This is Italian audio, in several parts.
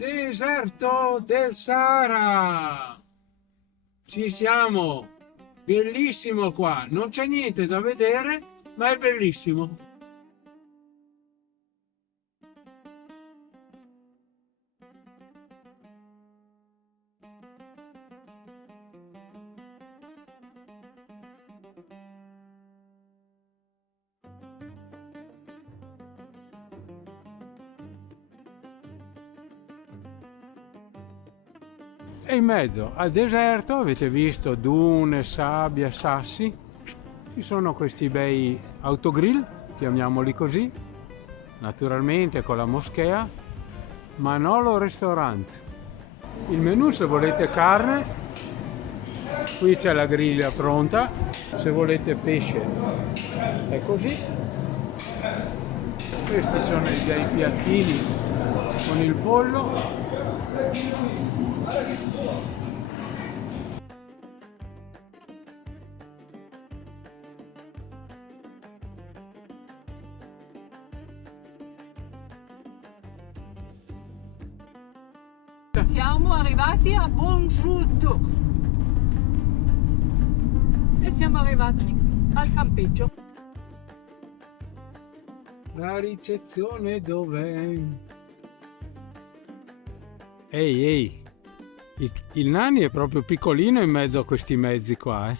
Deserto del Sahara! Ci siamo! Bellissimo qua, non c'è niente da vedere, ma è bellissimo. E in mezzo al deserto avete visto dune, sabbia, sassi. Ci sono questi bei autogrill, chiamiamoli così, naturalmente con la moschea, Manolo Restaurant. Il menù, se volete carne, qui c'è la griglia pronta, se volete pesce è così. Questi sono i bei piattini con il pollo. Siamo arrivati a Bonjour e siamo arrivati al campeggio. La ricezione dov'è? Ehi, il Nani è proprio piccolino in mezzo a questi mezzi qua,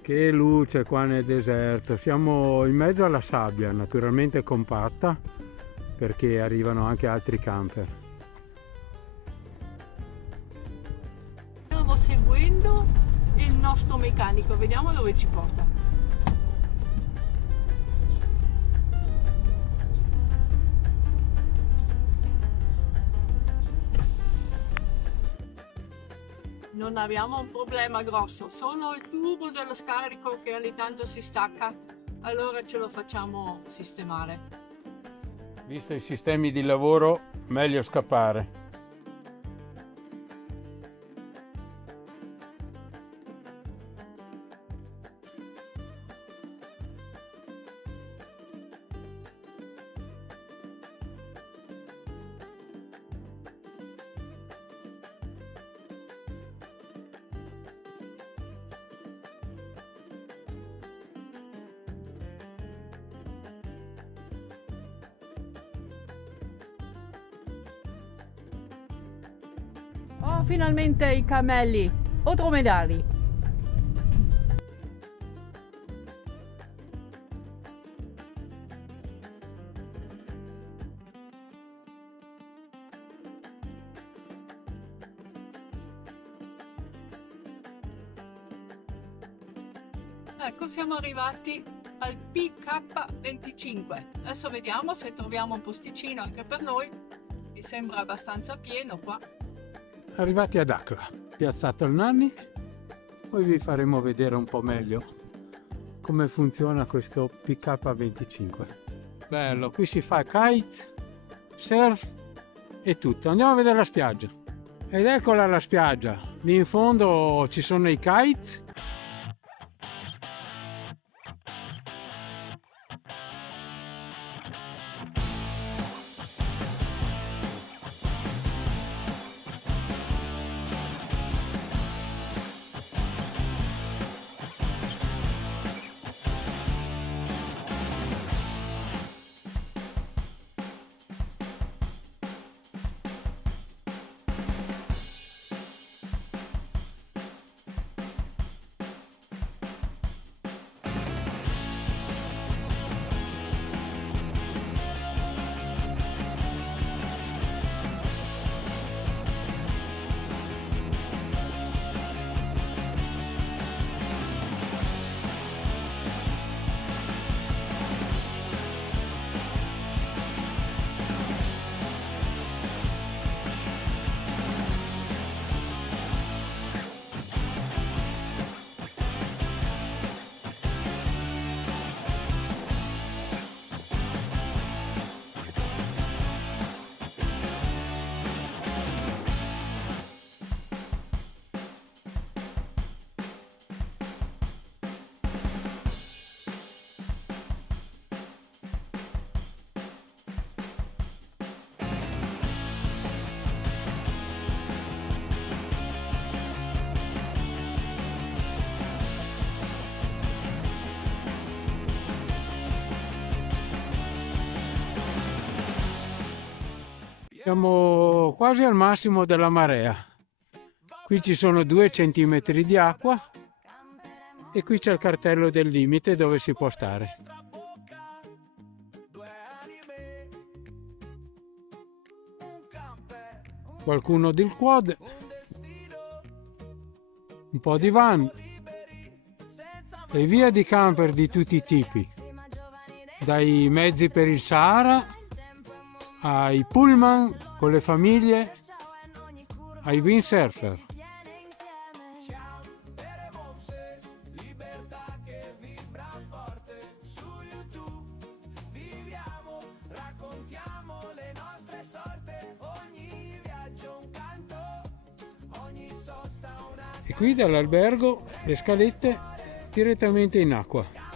Che luce qua nel deserto. Siamo in mezzo alla sabbia, naturalmente compatta, perché arrivano anche altri camper. Stiamo seguendo il nostro meccanico, vediamo dove ci porta. Non abbiamo un problema grosso, solo il tubo dello scarico che ogni tanto si stacca, allora ce lo facciamo sistemare. Visto i sistemi di lavoro, meglio scappare. Oh, finalmente i cammelli o dromedari. Ecco, siamo arrivati al PK25. Adesso vediamo se troviamo un posticino anche per noi. Mi sembra abbastanza pieno qua. Arrivati ad Accra, piazzato il Nanni, poi vi faremo vedere un po' meglio come funziona questo PK25. Bello, qui si fa kite, surf e tutto. Andiamo a vedere la spiaggia. Ed eccola la spiaggia. Lì in fondo ci sono i kite. Siamo quasi al massimo della marea. Qui ci sono 2 centimetri di acqua e qui c'è il cartello del limite dove si può stare. Qualcuno del quad, un po' di van e via di camper di tutti i tipi, dai mezzi per il Sahara ai pullman con le famiglie ai windsurfer. E qui dall'albergo le scalette direttamente in acqua.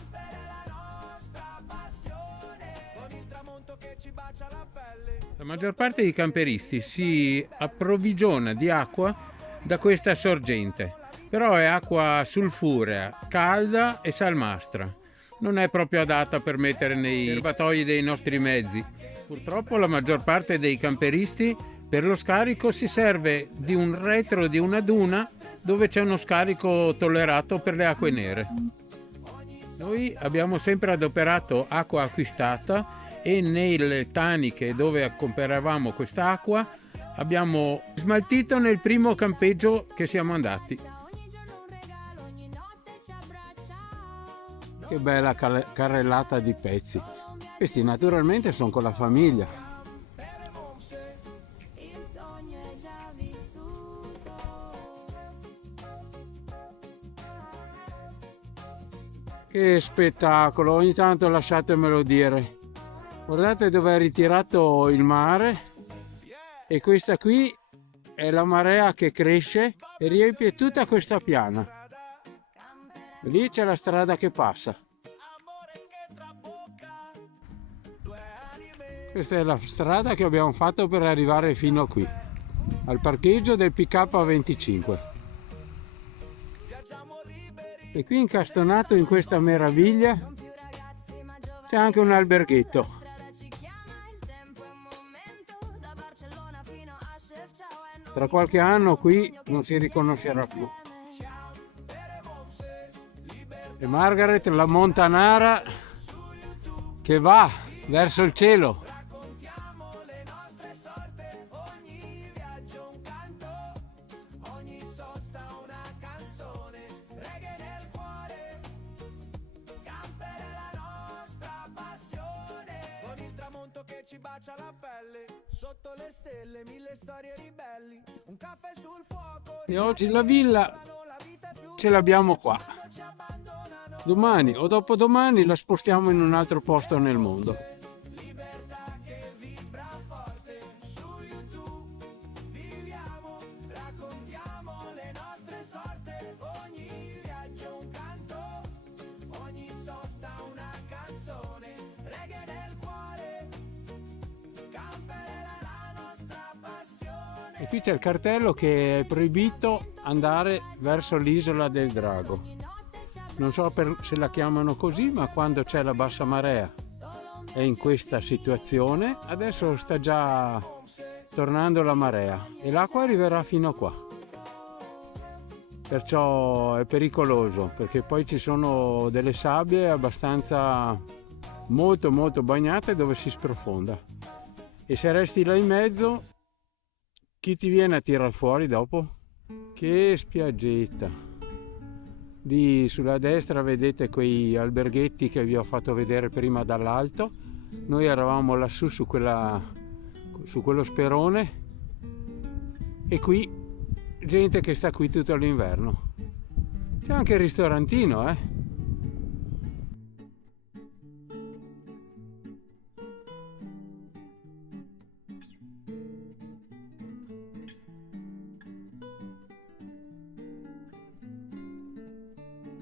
La maggior parte dei camperisti si approvvigiona di acqua da questa sorgente, però è acqua sulfurea, calda e salmastra. Non è proprio adatta per mettere nei serbatoi dei nostri mezzi. Purtroppo la maggior parte dei camperisti per lo scarico si serve di un retro di una duna dove c'è uno scarico tollerato per le acque nere. Noi abbiamo sempre adoperato acqua acquistata e nelle taniche dove comperavamo quest'acqua abbiamo smaltito nel primo campeggio che siamo andati. Che bella carrellata di pezzi. Questi naturalmente sono con la famiglia. Che spettacolo, ogni tanto lasciatemelo dire. Guardate dove è ritirato il mare e questa qui è la marea che cresce e riempie tutta questa piana. E lì c'è la strada che passa. Questa è la strada che abbiamo fatto per arrivare fino a qui, al parcheggio del PK25. E qui incastonato in questa meraviglia c'è anche un alberghetto. Tra qualche anno qui non si riconoscerà più. E Margaret, la montanara che va verso il cielo. Che ci bacia la pelle, sotto le stelle, 1000 storie ribelli, un caffè sul fuoco. E oggi la villa ce l'abbiamo qua. Domani o dopodomani la spostiamo in un altro posto nel mondo. Libertà che vibra forte, su YouTube viviamo, raccontiamo le nostre sorte, ogni viaggio un canto, ogni sosta una canzone, reggae nel cuore. E qui c'è il cartello che è proibito andare verso l'isola del Drago. Non so se la chiamano così, ma quando c'è la bassa marea è in questa situazione. Adesso sta già tornando la marea e l'acqua arriverà fino a qua. Perciò è pericoloso, perché poi ci sono delle sabbie abbastanza molto bagnate dove si sprofonda. E se resti là in mezzo, chi ti viene a tirar fuori dopo? Che spiaggetta! Lì sulla destra vedete quei alberghetti che vi ho fatto vedere prima dall'alto. Noi eravamo lassù su quello sperone e qui gente che sta qui tutto l'inverno. C'è anche il ristorantino,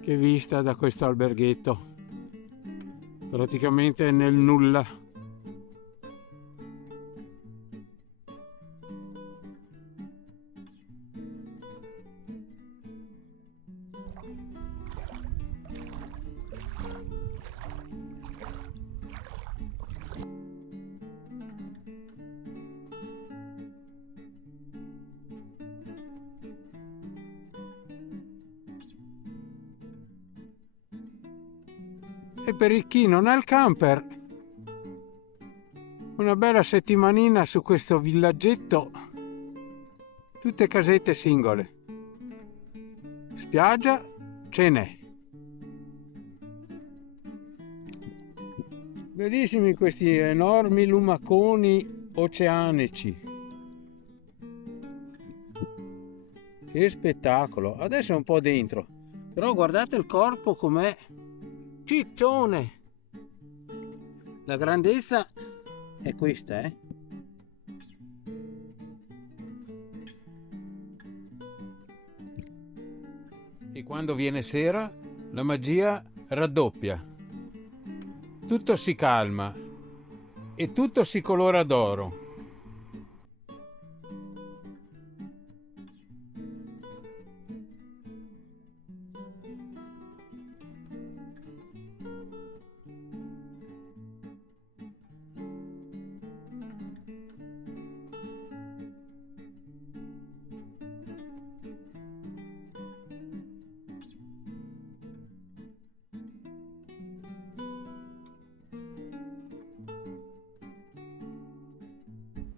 Che vista da questo alberghetto, praticamente nel nulla. E per chi non ha il camper, una bella settimanina su questo villaggetto, tutte casette singole. Spiaggia ce n'è. Bellissimi questi enormi lumaconi oceanici. Che spettacolo! Adesso è un po' dentro, però guardate il corpo com'è ciccione. La grandezza è questa, E quando viene sera la magia raddoppia. Tutto si calma e tutto si colora d'oro.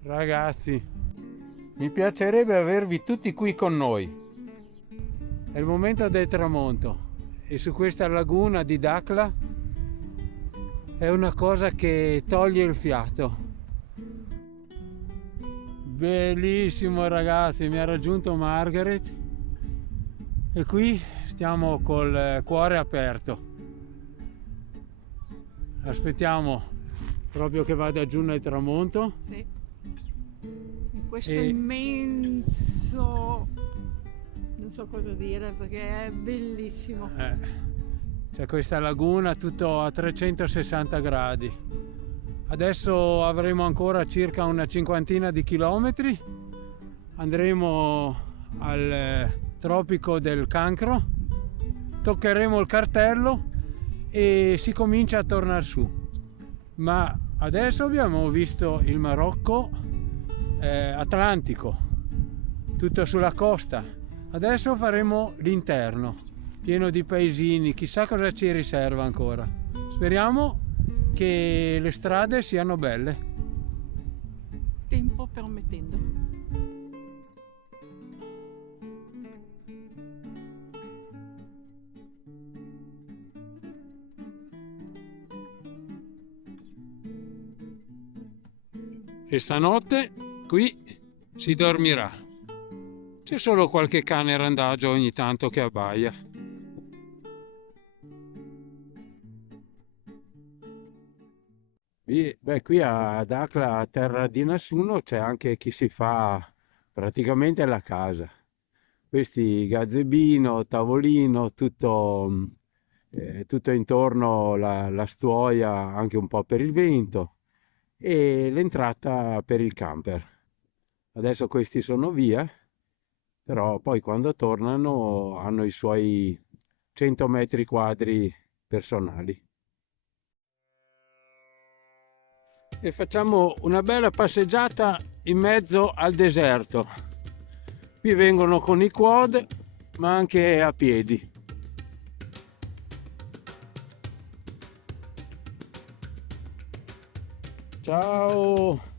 Ragazzi, mi piacerebbe avervi tutti qui con noi. È il momento del tramonto e su questa laguna di Dakhla è una cosa che toglie il fiato. Bellissimo ragazzi, mi ha raggiunto Margaret e qui stiamo col cuore aperto. Aspettiamo proprio che vada giù nel tramonto. Sì. Questo immenso, non so cosa dire perché è bellissimo. C'è questa laguna tutto a 360 gradi. Adesso avremo ancora circa una cinquantina di chilometri. Andremo al tropico del Cancro, toccheremo il cartello e si comincia a tornare su. Ma adesso abbiamo visto il Marocco Atlantico, tutto sulla costa. Adesso faremo l'interno, pieno di paesini, chissà cosa ci riserva ancora. Speriamo che le strade siano belle. Tempo permettendo. E stanotte qui si dormirà. C'è solo qualche cane randagio ogni tanto che abbaia. Qui a Dakhla, a terra di nessuno, c'è anche chi si fa praticamente la casa. Questi gazebino, tavolino, tutto intorno, la stuoia anche un po' per il vento e l'entrata per il camper. Adesso questi sono via, però poi quando tornano hanno i suoi 100 metri quadri personali. E facciamo una bella passeggiata in mezzo al deserto. Qui vengono con i quad, ma anche a piedi. Ciao!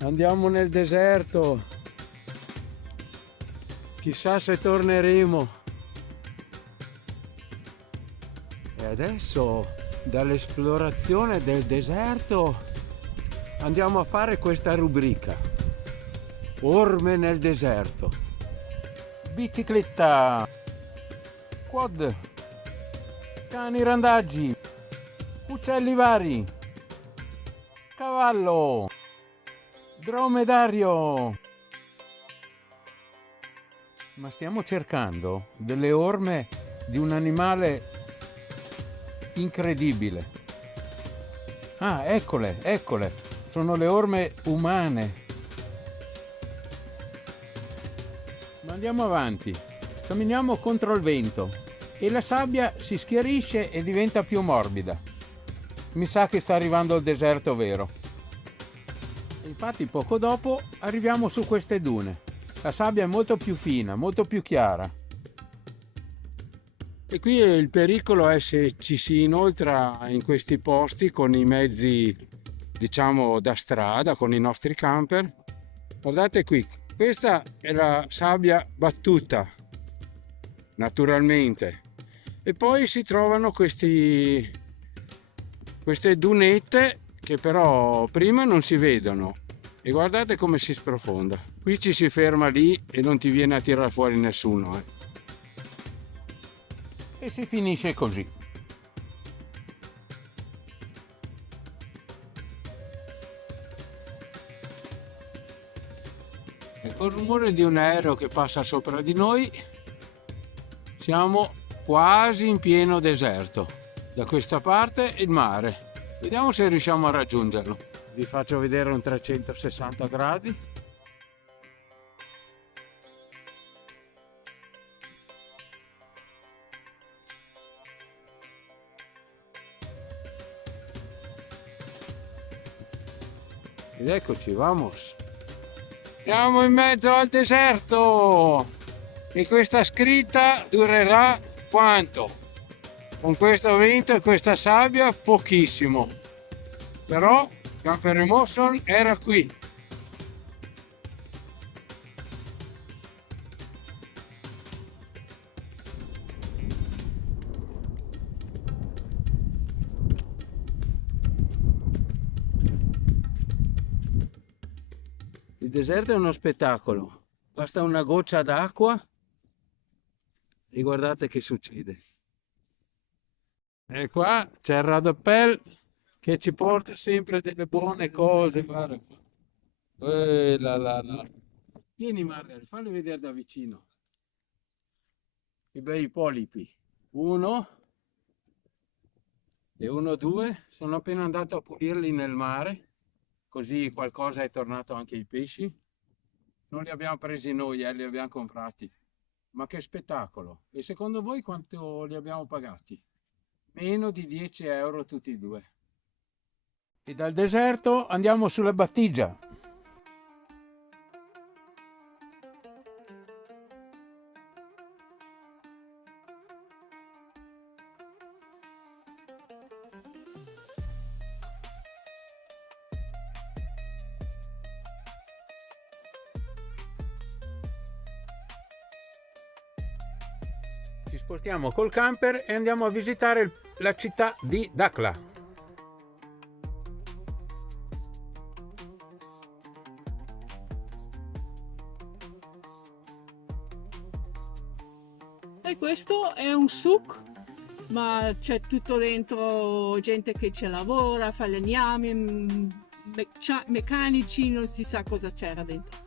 Andiamo nel deserto. Chissà se torneremo. E adesso, dall'esplorazione del deserto, andiamo a fare questa rubrica. Orme nel deserto. Bicicletta. Quad. Cani randaggi. Uccelli vari. Cavallo. Dromedario. Ma stiamo cercando delle orme di un animale incredibile. Ah, eccole, eccole. Sono le orme umane. Ma andiamo avanti. Camminiamo contro il vento e la sabbia si schiarisce e diventa più morbida. Mi sa che sta arrivando il deserto vero. Infatti poco dopo arriviamo su queste dune. La sabbia è molto più fina, molto più chiara. E qui il pericolo è se ci si inoltra in questi posti con i mezzi, diciamo, da strada, con i nostri camper. Guardate qui, questa è la sabbia battuta, naturalmente. E poi si trovano queste dunette che però prima non si vedono. E guardate come si sprofonda. Qui ci si ferma lì e non ti viene a tirare fuori nessuno. E si finisce così. E col rumore di un aereo che passa sopra di noi siamo quasi in pieno deserto. Da questa parte il mare. Vediamo se riusciamo a raggiungerlo. Vi faccio vedere un 360 gradi. Ed eccoci, vamos. Siamo in mezzo al deserto e questa scritta durerà quanto? Con questo vento e questa sabbia pochissimo. Però Camper Emotion era qui. Il deserto è uno spettacolo, basta una goccia d'acqua e guardate che succede. E qua c'è il Radopel che ci porta sempre delle buone cose, guarda qua. La. Vieni Margaret, falli vedere da vicino. Che bei polipi. Uno e uno, due, sono appena andato a pulirli nel mare. Così qualcosa è tornato anche ai pesci. Non li abbiamo presi noi, li abbiamo comprati. Ma che spettacolo! E secondo voi quanto li abbiamo pagati? Meno di 10 euro tutti e due. E dal deserto andiamo sulla battigia. Ci spostiamo col camper e andiamo a visitare la città di Dakhla. E questo è un souk, ma c'è tutto dentro gente che ci lavora, falegnami, meccanici, non si sa cosa c'era dentro.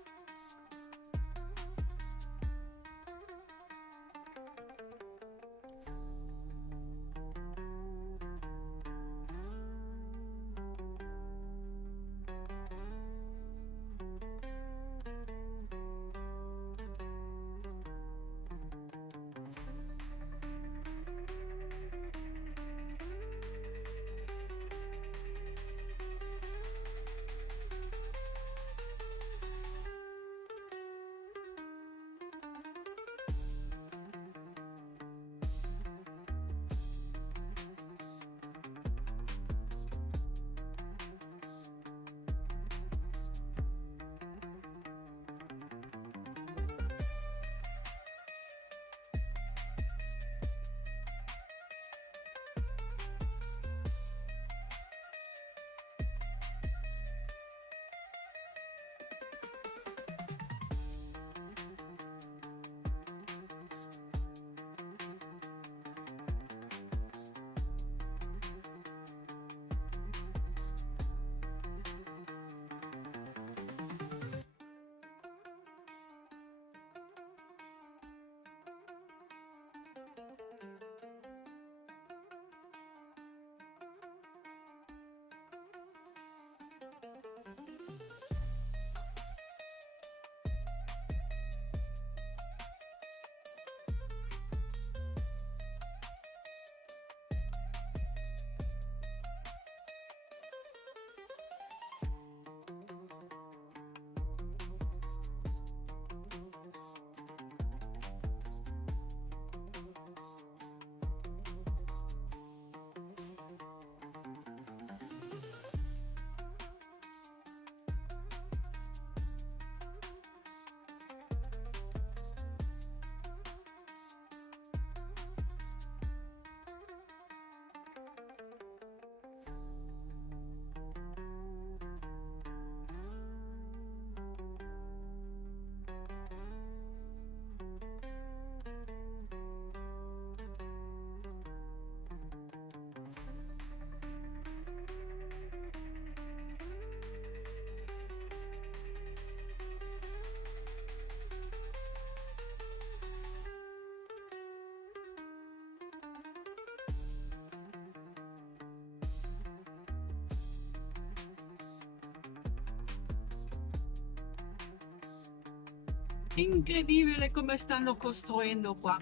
Incredibile come stanno costruendo qua.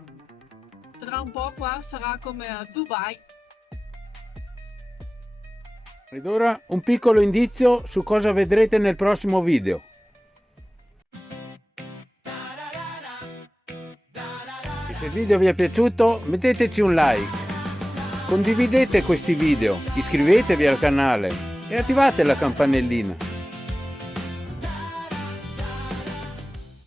Tra un po' qua sarà come a Dubai. Ed ora un piccolo indizio su cosa vedrete nel prossimo video. E se il video vi è piaciuto, metteteci un like, condividete questi video, iscrivetevi al canale e attivate la campanellina.